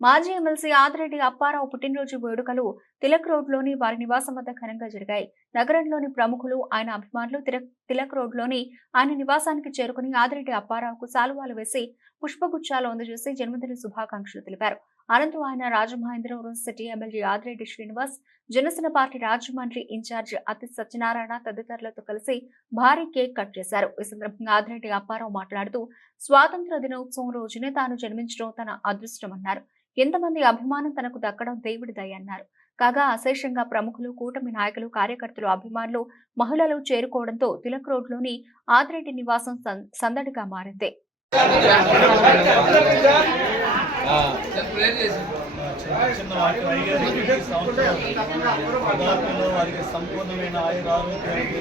మాజీ ఎమ్మెల్సీ ఆదిరెడ్డి అప్పారావు పుట్టినరోజు వేడుకలు తిలక్ రోడ్లోని వారి నివాసం వద్ద ఘనంగా జరిగాయి. నగరంలోని ప్రముఖులు ఆయన అభిమానులు తిలక్ తిలక్ రోడ్లోని ఆయన నివాసానికి చేరుకుని ఆదిరెడ్డి అప్పారావుకు శాలువాలు వేసి పుష్పగుచ్చాలు అందజేసి జన్మదిన శుభాకాంక్షలు తెలిపారు. అనంతరం ఆయన Rajamahendravaram city MLA Adireddy Srinivas Janasena party Rajahmundry incharge Athi Satyanarayana తదితరులతో కలిసి భారీ కేక్ కట్ చేశారు. ఈ సందర్భంగా ఆదిరెడ్డి అప్పారావు మాట్లాడుతూ స్వాతంత్ర దినోత్సవం రోజునే తాను జన్మించడం తన అదృష్టమన్నారు. ఎంతమంది అభిమానం తనకు దక్కడం దేవుడి దయ అన్నారు. కాగా అశేషంగా ప్రముఖులు కూటమి నాయకులు కార్యకర్తలు అభిమానులు మహిళలు చేరుకోవడంతో తిలక్ రోడ్లోని ఆదిరెడ్డి నివాసం సందడిగా మారింది. చిన్న వాటి వైద్య వారికి సంపూర్ణమైన ఆయురారోగ్యాలు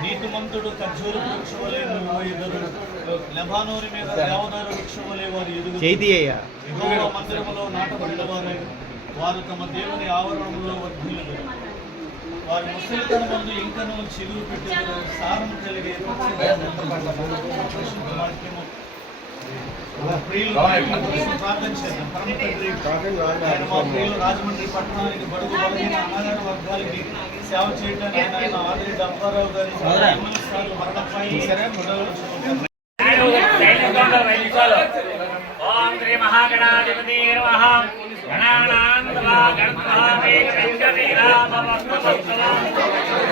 నీతిమంతుడు ఖర్జూర వృక్షం నువ్వు ఎదురు లెబానోని మీద దేవదారు వృక్షములే వలె వారు ఎదుగు మందిరములో నాటబడినవారై వారు తమ దేవుని ఆవరణంలో వర్ధిల్లుదు వారి ముసలితన ముందు ఇంకను చిలువు పెట్టారు సారం కలిగే వాక్యము రాజమండ్రి పట్టణానికి బడుగు బలహీన అనాథ వర్గాలకి సేవ చేయడానికి ఆయన ఆదిరి అప్పారావు గారి మహాగణాధిపతి నమః గణానాంతవా గణపతి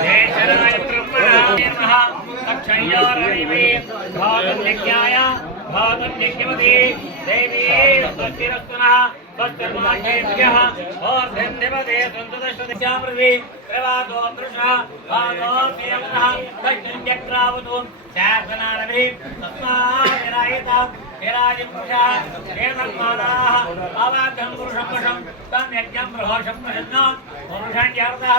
దేశరాయ బ్రహ్మణాయ क्षय्यारणिवे भागन्यज्ञाय भागन्यज्ञमदे दैवी स्वस्तिरस्तुनः स्वस्तिर्माण्डेभ्यः और धन्यमदे संसदश्वदश्यामृति प्रवादो मृषः भागो प्रियमनः दक्षिण्यक्रावतु शासनानभि तस्माभिरायिता विराजं पुरुषः वेदमादाः अवाघं पुरुषं पुरुषं तं यज्ञं प्रहोषं प्रसन्नात् पुरुषाण्यर्थः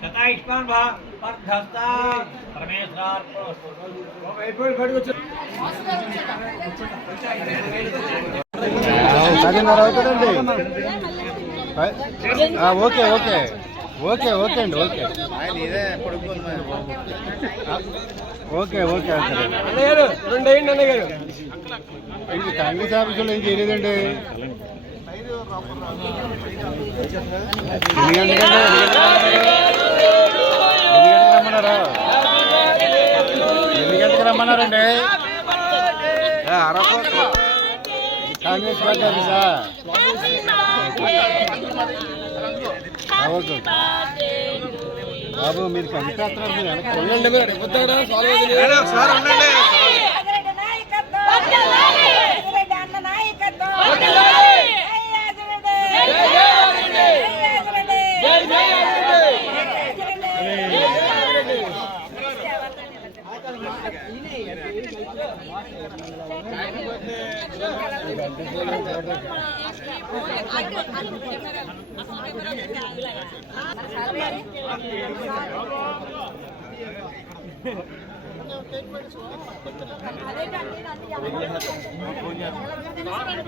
శతాయుష్మాన్ భా వర్ధస్తా పరమేశ్వర అవుతుందండి ఓకే ఓకే ఓకే ఓకే అండి ఓకే ఓకే ఓకే ఓకే గారు రెండు అయ్యింది అన్నగారు ఇది కాంగ్రెస్ ఆఫీసులో ఏం చేయలేదండి ఎందుకంటే రమ్మన్నారండి. కాంగ్రెస్ పార్టీ బాబు మీరు కనిపిస్తున్నారు మీరు వెనక్కి ఉండండి మీరు సాల్వ్ అదే